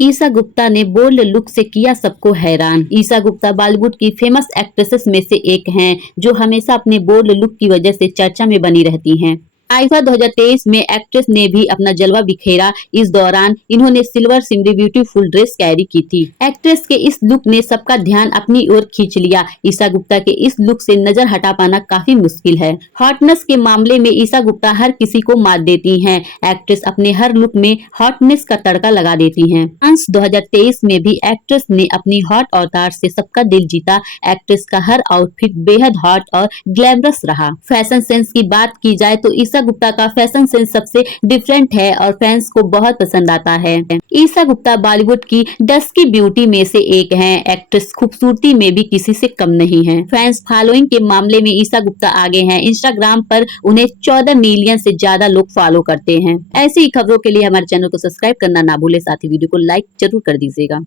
ईशा गुप्ता ने bold look से किया सबको हैरान। ईशा गुप्ता बॉलीवुड की फेमस एक्ट्रेसेस में से एक हैं, जो हमेशा अपने बोल्ड लुक की वजह से चर्चा में बनी रहती हैं। आईफा 2023 में एक्ट्रेस ने भी अपना जलवा बिखेरा। इस दौरान इन्होंने silver Simri beautiful dress carry की थी। एक्ट्रेस के इस लुक ने सबका ध्यान अपनी ओर खींच लिया। ईशा गुप्ता के इस लुक से नजर हटा पाना काफी मुश्किल है। हॉटनेस के मामले में ईशा गुप्ता हर किसी को मात देती हैं। एक्ट्रेस अपने हर लुक में हॉटनेस का तड़का लगा देती हैं। अंश 2023 में भी एक्ट्रेस ने अपनी हॉट अवतार से सबका दिल जीता। एक्ट्रेस का हर आउटफिट बेहद हॉट और ग्लैमरस रहा। फैशन सेंस की बात की जाए तो ईशा गुप्ता का फैशन सेंस सबसे डिफरेंट है और फैंस को बहुत पसंद आता है। ईशा गुप्ता बॉलीवुड की डस्की ब्यूटी में से एक हैं। एक्ट्रेस खूबसूरती में भी किसी से कम नहीं है। फैंस फॉलोइंग के मामले में ईशा गुप्ता आगे हैं। इंस्टाग्राम पर उन्हें 14 मिलियन से ज्यादा लोग फॉलो करते हैं। ऐसी ही खबरों के लिए हमारे चैनल को सब्सक्राइब करना ना भूले, साथ ही वीडियो को लाइक जरूर कर दीजिएगा।